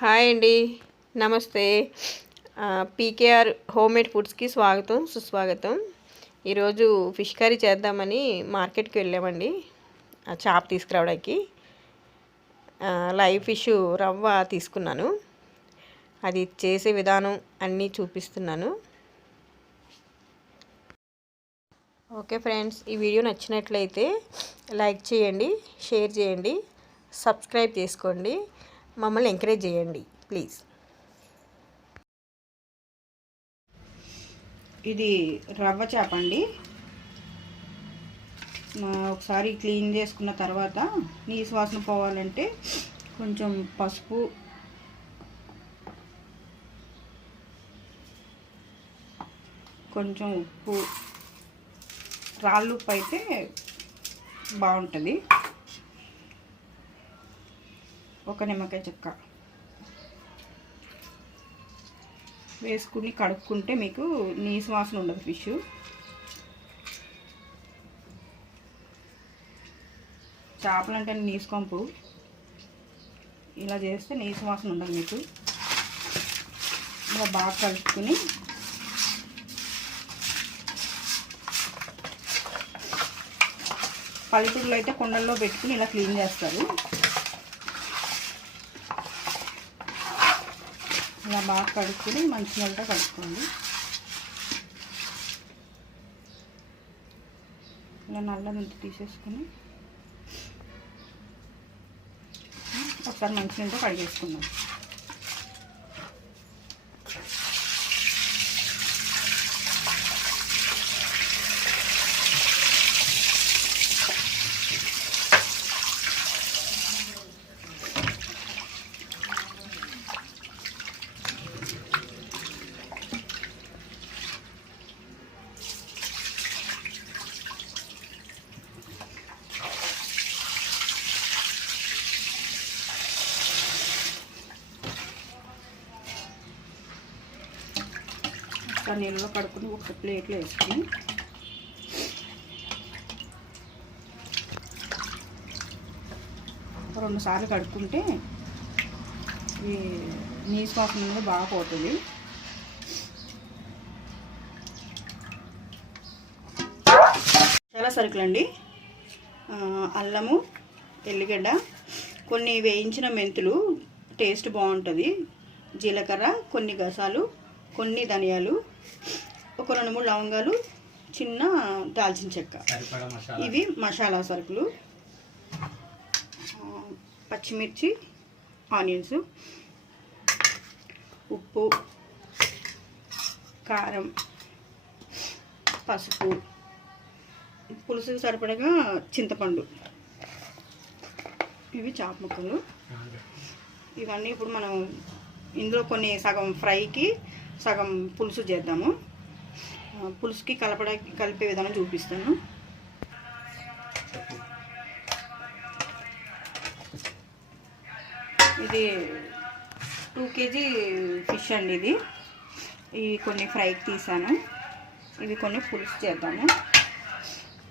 Hi అండి, నమస్తే. PKR home made ఫుడ్స్కి స్వాగతం సుస్వాగతం. ఈరోజు ఫిష్ కర్రీ చేద్దామని మార్కెట్కి వెళ్ళామండి చేప తీసుకురావడానికి. లైవ్ ఫిష్ రవ్వ తీసుకున్నాను. అది చేసే విధానం అన్నీ చూపిస్తున్నాను. ఓకే ఫ్రెండ్స్, ఈ వీడియో నచ్చినట్లయితే లైక్ చేయండి, షేర్ చేయండి, సబ్స్క్రైబ్ చేసుకోండి, మమ్మల్ని ఎంకరేజ్ చేయండి ప్లీజ్. ఇది రవ్వ చేప అండి. ఒకసారి క్లీన్ చేసుకున్న తర్వాత నీసు వాసన పోవాలంటే కొంచెం పసుపు, కొంచెం ఉప్పు, రాళ్ళు ఉప్పు అయితే బాగుంటుంది, ఒక నిమ్మకాయ చెక్క వేసుకుని కడుక్కుంటే మీకు నీసు వాసన ఉండదు. ఫిష్ చేపలు అంటే నీసు కంపు, ఇలా చేస్తే నీసు వాసన ఉండదు మీకు. ఇలా బాగా కలుపుకుని పల్లెటూరులో అయితే కుండల్లో పెట్టుకుని ఇలా క్లీన్ చేస్తారు. ఇలా బాగా కడుక్కుని మంచినీళ్ళతో కడుక్కోండి. ఇలా నల్ల ముందు తీసేసుకుని ఒకసారి మంచినీళ్ళతో కడిగేసుకుందాం. నీళ్ళలో కడుక్కుని ఒక ప్లేట్లో వేసుకుని రెండు సార్లు కడుక్కుంటే ఈ నీసు వాసన అనేది బాగా పోతుంది. చాలా సరుకులండి: అల్లము, ఎల్లిగడ్డ, కొన్ని వేయించిన మెంతులు టేస్ట్ బాగుంటుంది, జీలకర్ర, కొన్ని గసాలు, కొన్ని ధనియాలు, ఒక 2-3 లవంగాలు, చిన్న దాల్చిన చెక్క. ఇవి మసాలా సరుకులు. పచ్చిమిర్చి, ఆనియన్స్, ఉప్పు, కారం, పసుపు, పులుసుకు సరిపడగా చింతపండు. ఇవి చాప ముక్కలు. ఇవన్నీ ఇప్పుడు మనం ఇందులో కొన్ని సగం ఫ్రైకి, సగం పులుసు చేద్దాము. పులుసుకి కలిపే విధానం చూపిస్తాను. ఇది 2 kg ఫిష్ అండి. ఇవి కొన్ని ఫ్రైకి తీసాను, ఇవి కొన్ని పులుసు చేద్దాము.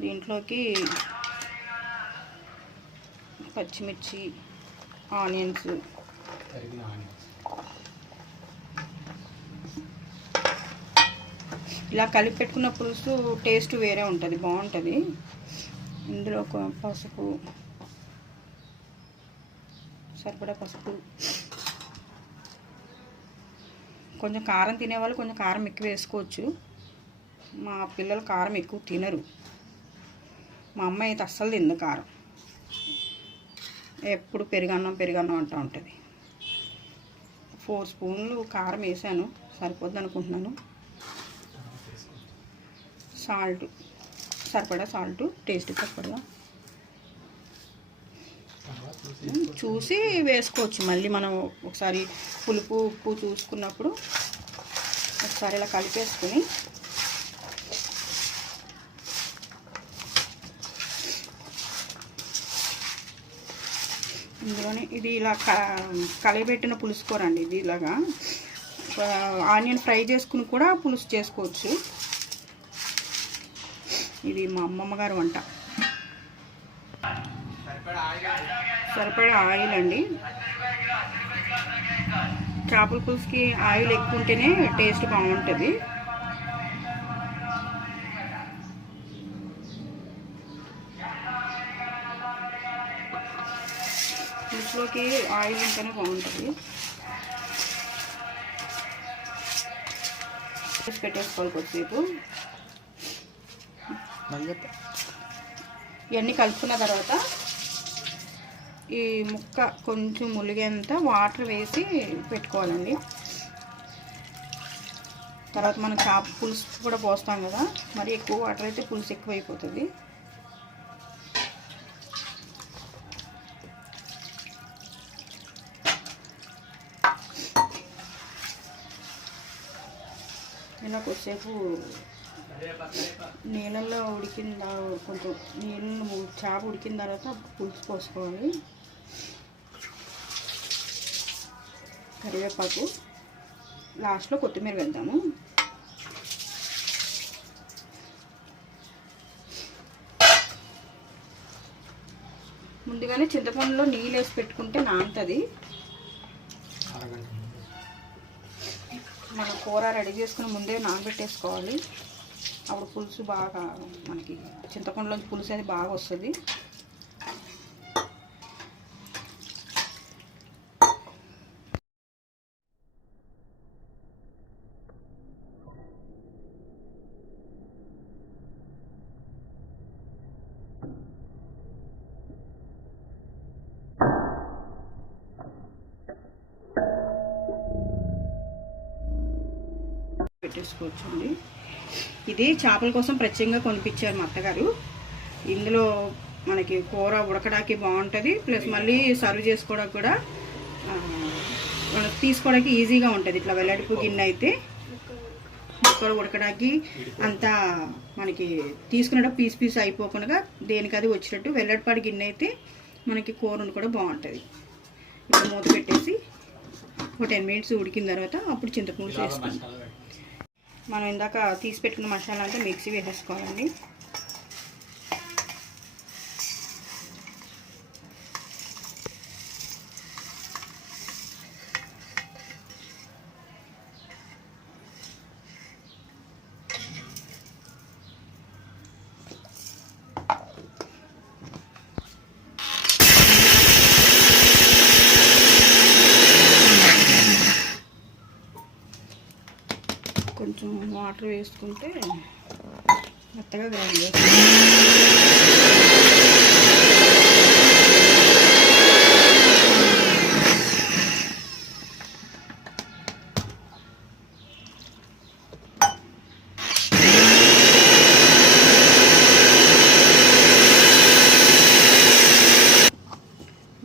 దీంట్లోకి పచ్చిమిర్చి, ఆనియన్స్, ఇలా కలిపి పెట్టుకున్న పులుసు టేస్ట్ వేరే ఉంటుంది, బాగుంటుంది. ఇందులో పసుపు, సరిపడా పసుపు, కొంచెం కారం తినేవాళ్ళు కొంచెం కారం ఎక్కువ వేసుకోవచ్చు. మా పిల్లలు కారం ఎక్కువ తినరు. మా అమ్మ అయితే అస్సలు తిందు కారం, ఎప్పుడు పెరుగన్నం అంటూ ఉంటుంది. 4 స్పూన్లు కారం వేసాను, సరిపోద్ది అనుకుంటున్నాను. సాల్ట్, సరిపడా సాల్ట్, టేస్ట్ సరిపడా చూసి వేసుకోవచ్చు. మళ్ళీ మనం ఒకసారి పులుపు ఉప్పు చూసుకున్నప్పుడు ఒకసారి ఇలా కలిపేసుకుని ఇందులోనే ఇది ఇలా కలిపెట్టిన పులుసు కూర అండి. ఇది ఇలాగా ఆనియన్ ఫ్రై చేసుకుని కూడా పులుసు చేసుకోవచ్చు. ఇది మా అమ్మమ్మ గారు వంట. సరిపడా ఆయిల్ అండి. చేపల పులుసుకి ఆయిల్ ఎక్కువ ఉంటేనే టేస్ట్ బాగుంటుంది. పులుసులోకి ఆయిల్ ఉంటేనే బాగుంటుంది. పెట్టేసుకోవాలి కొద్దిసేపు. ఇవన్నీ కలుపుకున్న తర్వాత ఈ ముక్క కొంచెం ములిగేంత వాటర్ వేసి పెట్టుకోవాలండి. తర్వాత మనం చేప పులుసు కూడా పోస్తాం కదా, మరి ఎక్కువ వాటర్ అయితే పులుసు ఎక్కువ అయిపోతుంది. ఇలా కొద్దిసేపు నీళ్ళల్లో ఉడికిన కొంచెం నీళ్ళు చేప ఉడికిన తర్వాత పులుసు పోసుకోవాలి. కరివేపాకు, లాస్ట్లో కొత్తిమీర వేద్దాము. ముందుగానే చింతపండులో నీళ్ళు వేసి పెట్టుకుంటే నానుతుంది. మనం కూర రెడీ చేసుకుని ముందే నానబెట్టేసుకోవాలి. అప్పుడు పులుసు బాగా మనకి చింతపండులోంచి పులుసు అనేది బాగా వస్తుంది. పెట్టేసుకోవచ్చండి. ఇది చేపల కోసం ప్రత్యేకంగా కొనిపించారు మా అత్తగారు. ఇందులో మనకి కూర ఉడకడానికి బాగుంటుంది, ప్లస్ మళ్ళీ సర్వ్ చేసుకోవడానికి కూడా మనకు తీసుకోవడానికి ఈజీగా ఉంటుంది. ఇట్లా వెల్లడిపు గిన్నె అయితే ముక్కలు ఉడకడానికి అంతా మనకి తీసుకున్నట్టు పీస్ పీస్ అయిపోకుండా దేనికి అది వచ్చినట్టు వెల్లడిపాటి గిన్నె అయితే మనకి కూరను కూడా బాగుంటుంది. ఇప్పుడు మూత పెట్టేసి ఒక 10 మినిట్స్ ఉడికిన తర్వాత అప్పుడు చింతపులుసు వేస్తాం. మనం ఇందాక తీసి పెట్టుకున్న మసాలా అంతా మిక్సీ వేసేసుకోవాలండి. కొంచెం వాటర్ వేసుకుంటే మెత్తగా గ్రైండ్ చేస్తాం.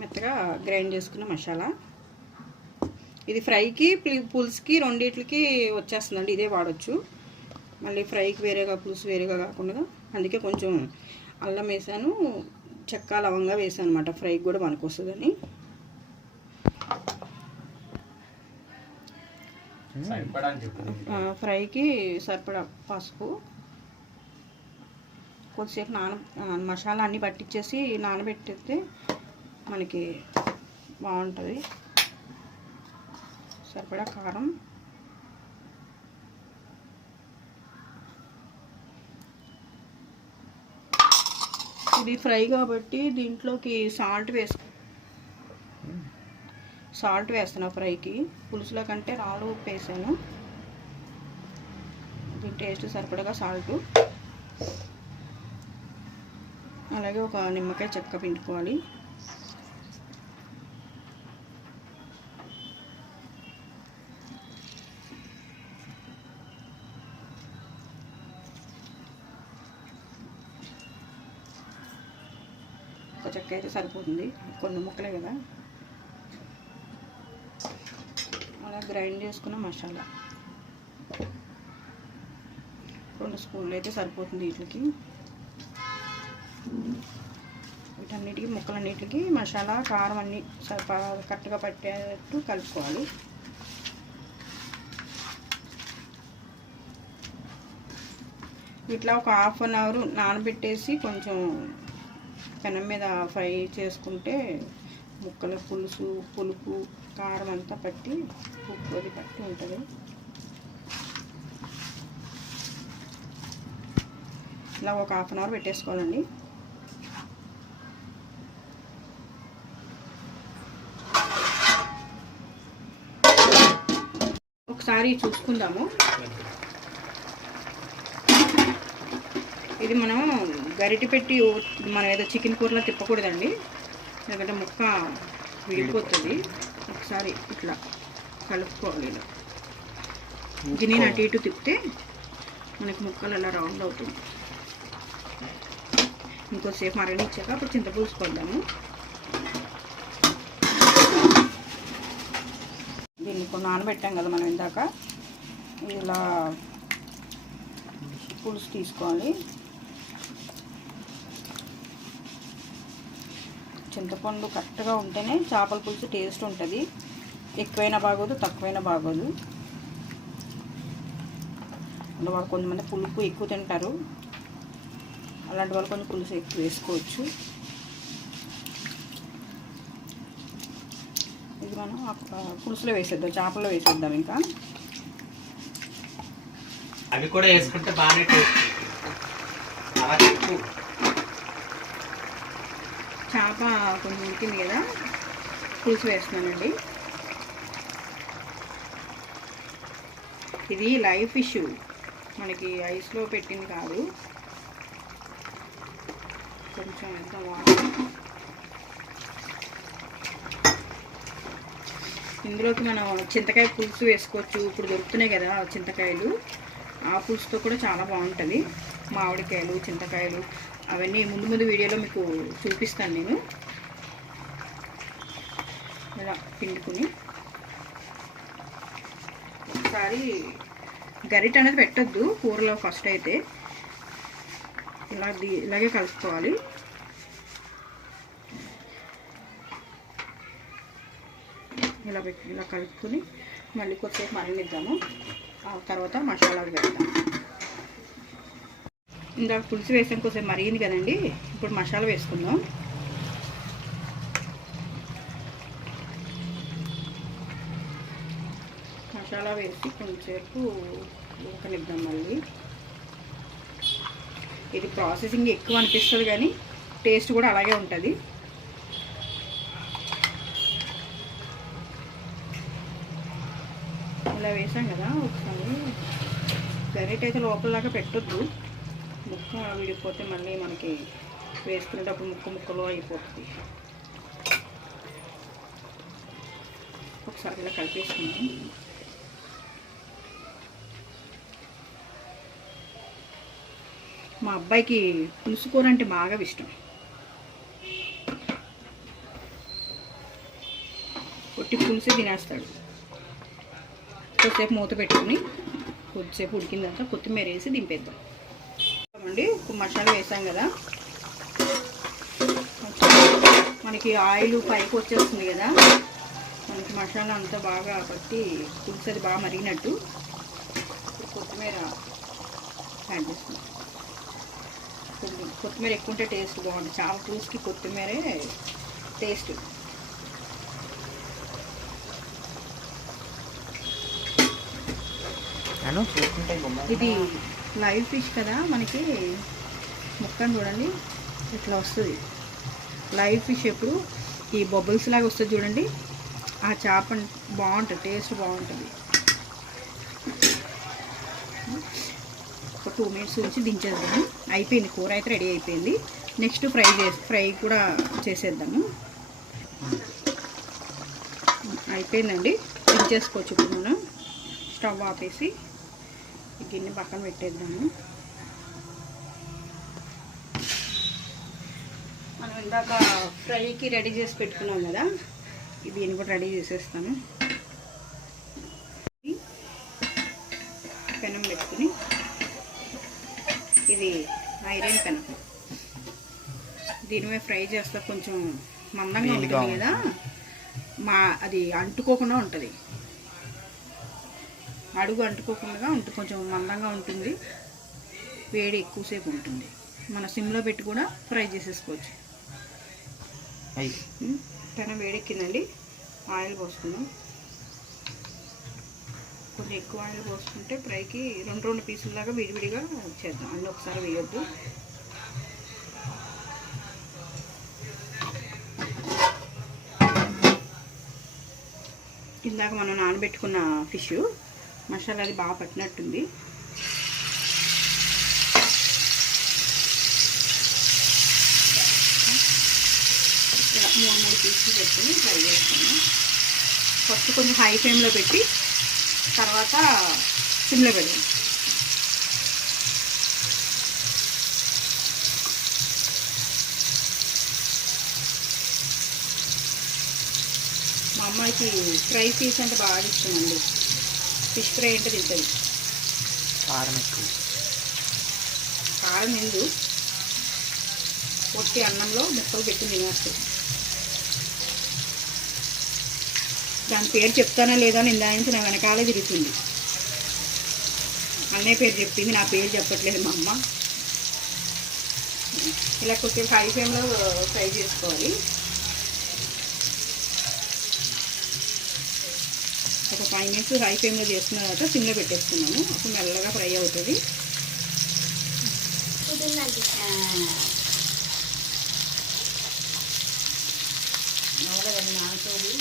మెత్తగా గ్రైండ్ చేసుకున్న మసాలా ఇది ఫ్రైకి పులుసుకి రెండిట్లకి వచ్చేస్తుందండి. ఇదే వాడచ్చు. మళ్ళీ ఫ్రైకి వేరేగా పులుసు వేరేగా కాకుండా అందుకే కొంచెం అల్లం వేసాను, చెక్క లవంగా వేసాను అనమాట. ఫ్రైకి కూడా మనకు వస్తుందని. ఫ్రైకి సరిపడా పసుపు, కొద్దిసేపు మసాలా అన్నీ పట్టించేసి నానబెట్టేస్తే మనకి బాగుంటుంది. సరిపడా కారం, ఇది ఫ్రై కాబట్టి దీంట్లోకి సాల్ట్ వేస్తున్నా. ఫ్రైకి పులుసులో కంటే రాళ్ళు ఉప్పు వేసాను. దీని టేస్ట్ సరిపడగా సాల్ట్, అలాగే ఒక నిమ్మకాయ చెక్క పిండుకోవాలి. ఒక చెక్క అయితే సరిపోతుంది, కొన్ని ముక్కలే కదా. అలా గ్రైండ్ చేసుకున్న మసాలా 2 స్పూన్లు అయితే సరిపోతుంది. వీటన్నిటికీ ముక్కలన్నిటికీ మసాలా కారం అన్నీ కరెక్ట్గా పట్టేట్టు కలుపుకోవాలి. ఇట్లా ఒక ½ అన్ అవర్ నానబెట్టేసి కొంచెం పెనం మీద ఫ్రై చేసుకుంటే ముక్కల పులుసు పులుపు కారం అంతా పట్టి ఉప్పు అది పట్టి ఉంటుంది. ఇలా ఒక 1/2 అవర్ పెట్టేసుకోవాలండి. ఒకసారి చూసుకుందాము. ఇది మనం గరిటె పెట్టి మనం ఏదో చికెన్ కూరలో తిప్పకూడదండి, ఎందుకంటే ముక్క విడిపోతుంది. ఒకసారి ఇట్లా కలుపుకోవాలి. ఇలా గిన్నెని అటు ఇటు తిప్పితే మనకి ముక్కలు అలా రౌండ్ అవుతుంది. ఇంకోసేపు మరగనిచ్చాక అప్పుడు చింతపులుసు పోద్దాము. దీన్ని కొన్ని నానబెట్టాం కదా మనం ఇందాక, ఇలా పులుసు తీసుకోవాలి. చింతపండు కరెక్ట్గా ఉంటేనే చేపల పులుసు టేస్ట్ ఉంటుంది. ఎక్కువైనా బాగోదు, తక్కువైనా బాగోదు. అందువల్ల కొంతమంది పులుపు ఎక్కువ తింటారు, అలాంటి వాళ్ళు కొంచెం పులుసు ఎక్కువ వేసుకోవచ్చు. ఇది మనం పులుసులో వేసేద్దాం, చేపల్లో వేసేద్దాం. ఇంకా అవి కూడా వేసుకుంటే బాగానే టేస్ట్. చేప కొంచెం ఉడికింది కదా, పులుసు వేస్తున్నానండి. ఇది లైవ్ ఫిష్, మనకి ఐస్లో పెట్టింది కాదు. కొంచెం ఎంత వాటర్, ఇందులోకి మనం చింతకాయ పులుసు వేసుకోవచ్చు. ఇప్పుడు దొరుకుతున్నాయి కదా చింతకాయలు, ఆ పులుసుతో కూడా చాలా బాగుంటుంది. మామిడికాయలు, చింతకాయలు అవన్నీ ముందు ముందు వీడియోలో మీకు చూపిస్తాను నేను. ఇలా పిండుకుని ఒకసారి గరిట అనేది పెట్టొద్దు కూరలో. ఫస్ట్ అయితే ఇలాగే కలుపుకోవాలి. ఇలా కలుపుకొని మళ్ళీ కొద్దిసేపు మరగనిద్దాము. ఆ తర్వాత మసాలాలు వేద్దాం. ఇందాక పులుసు వేసాం, కొంచెం మరిగింది కదండి. ఇప్పుడు మసాలా వేసుకుందాం. మసాలా వేసి కొంచెంసేపు ఉడకనిద్దాం. మళ్ళీ ఇది ప్రాసెసింగ్ ఎక్కువ అనిపిస్తుంది కానీ టేస్ట్ కూడా అలాగే ఉంటుంది. ఇలా వేసాం కదా, ఒకసారి గరిటె అయితే లోపలలాగా పెట్టొద్దు, ముక్క విడిపోతే మళ్ళీ మనకి వేసుకునేటప్పుడు ముక్కలు అయిపోతుంది. ఒకసారి ఇలా కలిపేసుకుందాం. మా అబ్బాయికి పులుసు కూర అంటే బాగా ఇష్టం. కొట్టి పులుసు తినేస్తాడు. కొద్దిసేపు మూత పెట్టుకుని కొద్దిసేపు ఉడికిందంతా కొత్తిమీర వేసి దింపేద్దాం అండి. మసాలా వేసాం కదా, మనకి ఆయిల్ పైకి వచ్చేస్తుంది కదా, మనకి మసాలా అంతా బాగా పట్టి పులుసు అది బాగా మరిగినట్టు. కొత్తిమీర యాడ్ చేస్తున్నాం. కొత్తిమీర ఎక్కువ ఉంటే టేస్ట్ బాగుంటుంది. చాలా పులుసుకి కొత్తిమీరే టేస్ట్. ఇది లైవ్ ఫిష్ కదా, మనకి ముక్కను చూడండి ఇట్లా వస్తుంది. లైవ్ ఫిష్ ఎప్పుడు ఈ బబుల్స్ లాగా వస్తుంది చూడండి, ఆ చేప బాగుంటుంది, టేస్ట్ బాగుంటుంది. ఒక 2 మినిట్స్ ఉంచి దించేద్దాము. అయిపోయింది, కూర అయితే రెడీ అయిపోయింది. నెక్స్ట్ ఫ్రై కూడా చేసేద్దాము. అయిపోయిందండి, దించేసుకోవచ్చు. ఇప్పుడు మనం స్టవ్ ఆపేసి గిన్నె పక్కన పెట్టేద్దాము. మనం ఇందాక ఫ్రైకి రెడీ చేసి పెట్టుకున్నాం కదా, దీన్ని కూడా రెడీ చేసేస్తాను. పెనం పెట్టుకుని, ఇది ఐరన్ పెనం, దీని మీద ఫ్రై చేస్తే కొంచెం మందంగా ఉంటుంది కదా, అది అంటుకోకుండా ఉంటుంది, అడుగు అంటుకోకుండా ఉంటుంది, కొంచెం మందంగా ఉంటుంది, వేడి ఎక్కువసేపు ఉంటుంది. మన సిమ్లో పెట్టి కూడా ఫ్రై చేసేసుకోవచ్చు. పెనం వేడెక్కిందండి, ఆయిల్ పోసుకున్నాం. కొంచెం ఎక్కువ ఆయిల్ పోసుకుంటే ఫ్రైకి రెండు పీసుల్లాగా విడివిడిగా చేద్దాం, అన్నీ ఒకసారి వేయొద్దు. ఇందాక మనం నానబెట్టుకున్న ఫిష్ మసాలా అది బాగా పట్టినట్టుంది. ఇలా 3 పీసులు పెట్టుకుని ఫ్రై చేసుకున్నాం. ఫస్ట్ కొంచెం హై ఫ్లేమ్లో పెట్టి తర్వాత సిమ్లో పెడదాం. మా అమ్మాయికి ఫ్రై పీస్ అంటే బాగా ఇష్టమండి. ఫిష్ ఫ్రై అంటే తింటుంది. కారం ఎక్కువ, కారం ఎందు పొట్టి అన్నంలో ముక్కలు పెట్టి తినేస్తుంది. దాని పేరు చెప్తానా లేదా అని ఇందా నుంచి నా వెనకాలే తిరుగుతుంది. అన్నయ్య పేరు చెప్పింది, నా పేరు చెప్పట్లేదు మా అమ్మ. ఇలా కొంచెం హై ఫ్లేమ్లో ఫ్రై చేసుకోవాలి. ఒక 5 మినిట్స్ హై ఫ్లేమ్లో చేసుకున్న తర్వాత సిమ్లో పెట్టేసుకున్నాము. అప్పుడు మెల్లగా ఫ్రై అవుతుంది. నానుతుంది.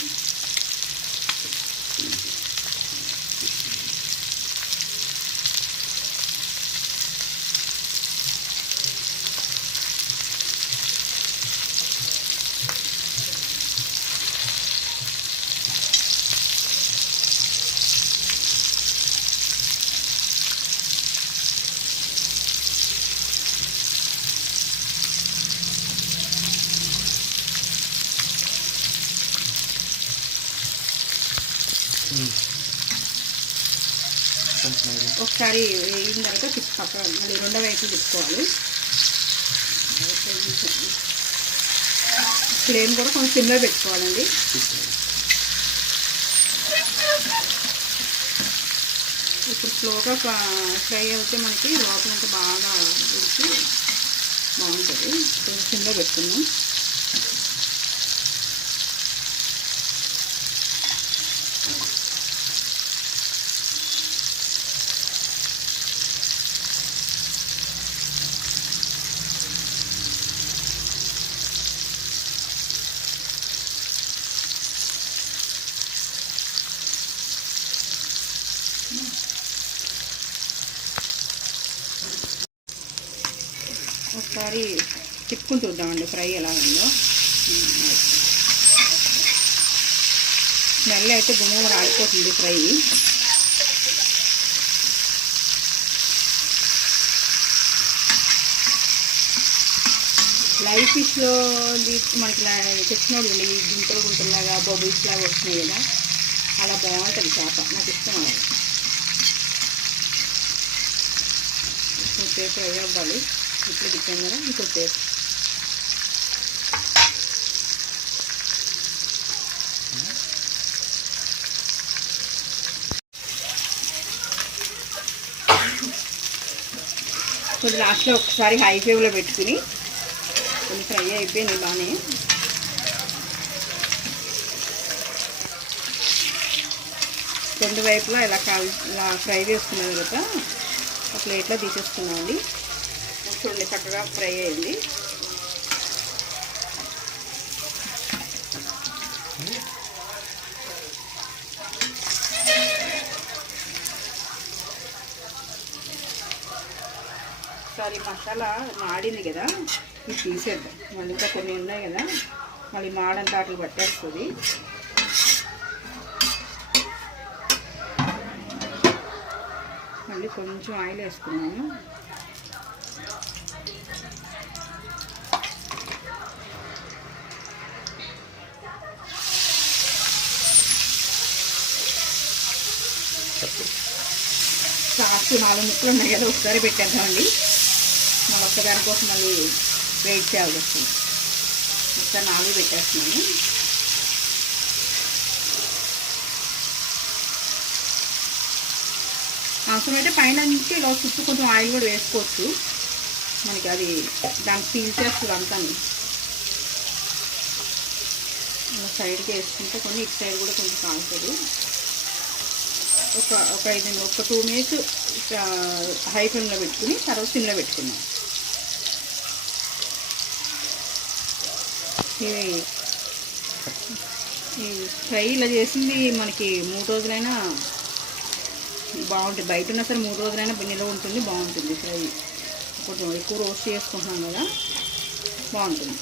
ఒకసారి వేగిన తర్వాత మళ్ళీ రెండో వైపు తిప్పుకోవాలి. ఫ్లేమ్ కూడా కొంచెం సిమ్లో పెట్టుకోవాలండి. ఇప్పుడు స్లోగా ఫ్రై అవుతే మనకి లోపలంతా బాగా ఉడికి బాగుంటుంది. కొంచెం సిమ్లో పెట్టుకున్నాం. ఒకసారి తిప్పుకుని చూద్దామండి ఫ్రై ఎలా ఉందో. స్మెల్ అయితే గుమ్మ ఆడిపోతుంది ఫ్రై. లైవ్ ఫిష్లో మనకి తెచ్చినప్పుడు గుంటలాగా బబుల్స్ లాగా వస్తున్నాయి కదా, అలా బాగుంటుంది చేప. నాకు ఇష్టం అలా. కొంచెం ఫ్రై అవ్వాలి. ఇప్పుడు తిప్పాను కదా ఇంకొంచెం. కొంచెం లాస్ట్లో ఒకసారి హై ఫ్లేమ్లో పెట్టుకుని కొంచెం ఫ్రై అయిపోయింది బాగానే. రెండు వైపులా ఇలా ఫ్రై చేసుకున్న తర్వాత ఒక ప్లేట్లో తీసేసుకున్నామండి. చూడండి చక్కగా ఫ్రై అయింది. ఒకసారి మసాలా మాడింది కదా, ఇది తీసేద్దాం. మళ్ళీ ఇంకా కొన్ని ఉన్నాయి కదా, మళ్ళీ మాడంతా అట్లా పట్టేస్తుంది. మళ్ళీ కొంచెం ఆయిల్ వేసుకున్నాను. లాస్ట్ 4 ముక్కలు ఉన్నాయి కదా, ఒకసారి పెట్టేద్దామండి. మళ్ళీ ఒక్కదాని కోసం మళ్ళీ వెయిట్ చేయాల్సి వస్తుంది. ఒకసారి 4 పెట్టేస్తున్నాను. అవసరమైతే పైన నుంచి ఇలా చుట్టూ కొంచెం ఆయిల్ కూడా వేసుకోవచ్చు. మనకి అది దాన్ని పీల్ చేస్తుంది అంతా. సైడ్కి వేసుకుంటే కొన్ని ఇటు సైడ్ కూడా కొంచెం కాలుతుంది. ఒక 2 మినిట్స్ హై ఫ్లేమ్లో పెట్టుకుని తర్వాత సిమ్లో పెట్టుకున్నాం. ఈ ఫ్రై ఇలా చేసింది మనకి 3 రోజులైనా బాగుంటుంది. బయట ఉన్నా సరే 3 రోజులైనా నిల్వ ఉంటుంది, బాగుంటుంది. ఫ్రై కొంచెం ఎక్కువ రోస్ట్ చేసుకుంటున్నాం కదా, బాగుంటుంది.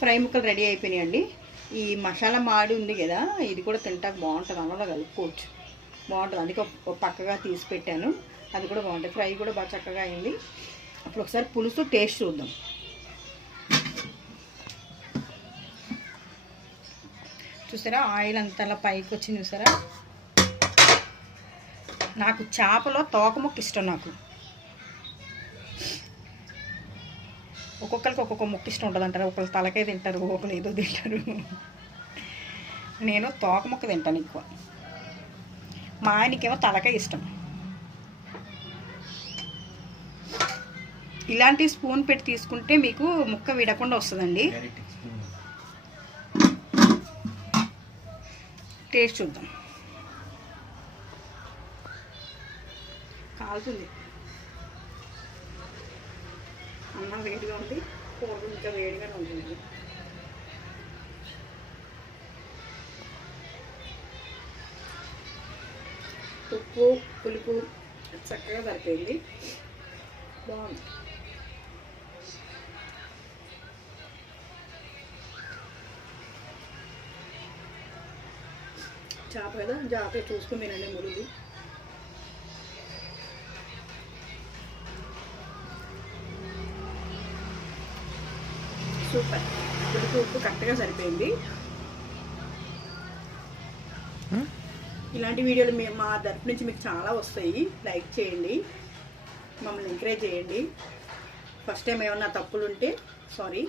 ఫ్రై ముక్కలు రెడీ అయిపోయినాయండి. ఈ మసాలా మాడి ఉంది కదా, ఇది కూడా తింటాక బాగుంటుంది, అన్నలో కలుపుకోవచ్చు, బాగుంటుంది. అందుకే పక్కగా తీసి పెట్టాను, అది కూడా బాగుంటుంది. ఫ్రై కూడా బాగా చక్కగా అయింది. అప్పుడు ఒకసారి పులుసు టేస్ట్ చూద్దాం. చూసారా ఆయిల్ అంతా అలా పైకి వచ్చింది చూసారా. నాకు చేపలో తోక ముక్క ఇష్టం. నాకు ఒక్కొక్కరికి ఒక్కొక్క ముక్క ఇష్టం ఉంటుంది అంటారు. ఒకళ్ళు తలకాయ తింటారు, ఒకళ్ళు ఏదో తింటారు. నేను తోక ముక్క తింటాను ఎక్కువ. మా ఆయనకేమో తలకాయ ఇష్టం. ఇలాంటి స్పూన్ పెట్టి తీసుకుంటే మీకు ముక్క విడకుండా వస్తుందండి. టేస్ట్ చూద్దాం. కాలుతుంది, అన్నం వేడిగా ఉంది, కూర ఇంకా వేడిగానే ఉంటుంది. ఉప్పు పులుపు చక్కగా సరిపోయింది, బాగుంది. చేప కదా, జాగ్రత్తగా చూసుకుని తినండి. మురుగు సూపర్. పులుపు ఉప్పు కరెక్ట్గా సరిపోయింది. ఇలాంటి వీడియోలు మా తరపు నుంచి మీకు చాలా వస్తాయి. లైక్ చేయండి, మమ్మల్ని ఎంకరేజ్ చేయండి. ఫస్ట్ టైం ఏమన్నా తప్పులు ఉంటే సారీ.